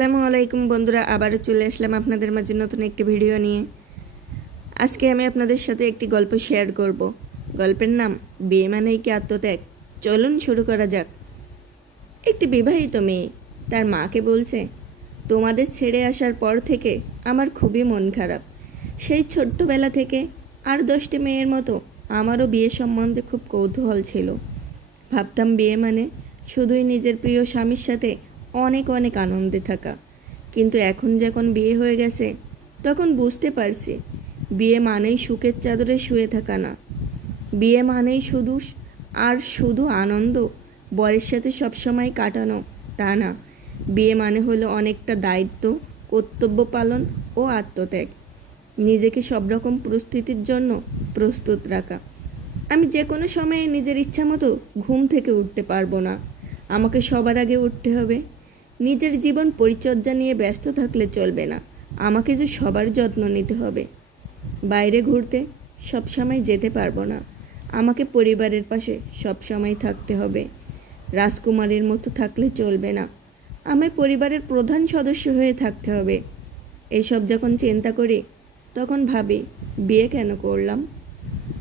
আসসালামু আলাইকুম বন্ধুরা, আবারও চলে আসলাম আপনাদের মাঝে নতুন একটি ভিডিও নিয়ে। আজকে আমি আপনাদের সাথে একটি গল্প শেয়ার করব। গল্পের নাম, বিয়ে মানেই কি আত্মত্যাগ? চলুন শুরু করা যাক। একটি বিবাহিত মেয়ে, তার মাকে বলছে, তোমাদের ছেড়ে আসার পর থেকে আমার খুবই মন খারাপ। সেই ছোট্টবেলা থেকে আর দশটি মেয়ের মতো আমারও বিয়ে সম্বন্ধে খুব কৌতূহল ছিল। ভাবতাম বিয়ে মানে শুধুই নিজের প্রিয় স্বামীর সাথে অনেক অনেক আনন্দে থাকা। কিন্তু এখন যখন বিয়ে হয়ে গেছে, তখন বুঝতে পারছি, বিয়ে মানেই সুখের চাদরে শুয়ে থাকা না। বিয়ে মানেই শুধু আর শুধু আনন্দ, বরের সাথে সবসময় কাটানো, তা না। বিয়ে মানে হলো অনেকটা দায়িত্ব, কর্তব্য পালন ও আত্মত্যাগ। নিজেকে সব রকম পরিস্থিতির জন্য প্রস্তুত রাখা। আমি যে কোনো সময়ে নিজের ইচ্ছা মতো ঘুম থেকে উঠতে পারব না। আমাকে সবার আগে উঠতে হবে। নিজের জীবন পরিচর্যা নিয়ে ব্যস্ত থাকলে চলবে না। আমাকে যে সবার যত্ন নিতে হবে। বাইরে ঘুরতে সবসময় যেতে পারব না। আমাকে পরিবারের পাশে সবসময় থাকতে হবে। রাজকুমারীর মতো থাকলে চলবে না। আমায় পরিবারের প্রধান সদস্য হয়ে থাকতে হবে। এসব যখন চিন্তা করি, তখন ভাবি, বিয়ে কেন করলাম?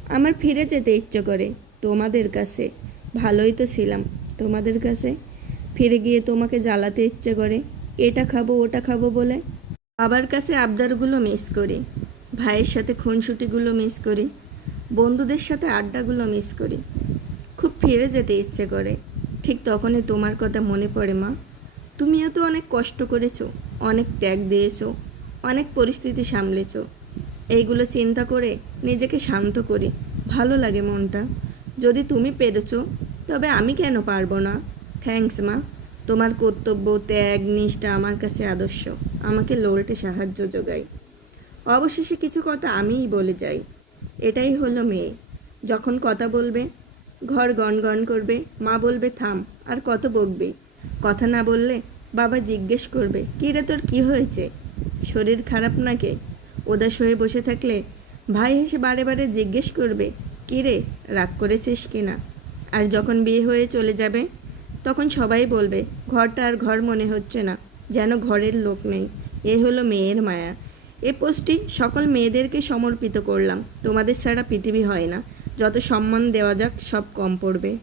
আমার ফিরে যেতে ইচ্ছে করে তোমাদের কাছে। ভালোই তো ছিলাম তোমাদের কাছে। ফিরে গিয়ে তোমাকে জ্বালাতে ইচ্ছে করে। এটা খাব, ওটা খাব বলে বাবার কাছে আবদারগুলো মিস করি। ভাইয়ের সাথে খুনসুটিগুলো মিস করি। বন্ধুদের সাথে আড্ডাগুলো মিস করি। খুব ফিরে যেতে ইচ্ছে করে। ঠিক তখনই তোমার কথা মনে পড়ে মা। তুমিও তো অনেক কষ্ট করেছ, অনেক ত্যাগ দিয়েছ, অনেক পরিস্থিতি সামলেছো। এইগুলো চিন্তা করে নিজেকে শান্ত করি। ভালো লাগে মনটা। যদি তুমি পেরেছ, তবে আমি কেন পারব না? থ্যাঙ্কস মা। তোমার কর্তব্য, ত্যাগ, নিষ্ঠা আমার কাছে আদর্শ। আমাকে লোল্টে সাহায্য যোগায়। অবশেষে কিছু কথা আমিই বলে যাই। এটাই হলো মেয়ে। যখন কথা বলবে, ঘর গনগন করবে। মা বলবে, থাম, আর কত বকবে? কথা না বললে বাবা জিজ্ঞেস করবে, কী রে তোর কী হয়েছে? শরীর খারাপ নাকি? উদাস হয়ে বসে থাকলে ভাই হেসে বারে বারে জিজ্ঞেস করবে, কী রে, রাগ করেছিস কি না? আর যখন বিয়ে হয়ে চলে যাবে তখন সবাই বলবে, ঘরটা আর ঘর মনে হচ্ছে না, যেন ঘরের লোক নেই। এ হলো মেয়ের মায়া। এ পোস্টটি সকল মেয়েদেরকে সমর্পিত করলাম। তোমাদের ছাড়া পৃথিবী হয় না। যত সম্মান দেওয়া যাক, সব কম পড়বে।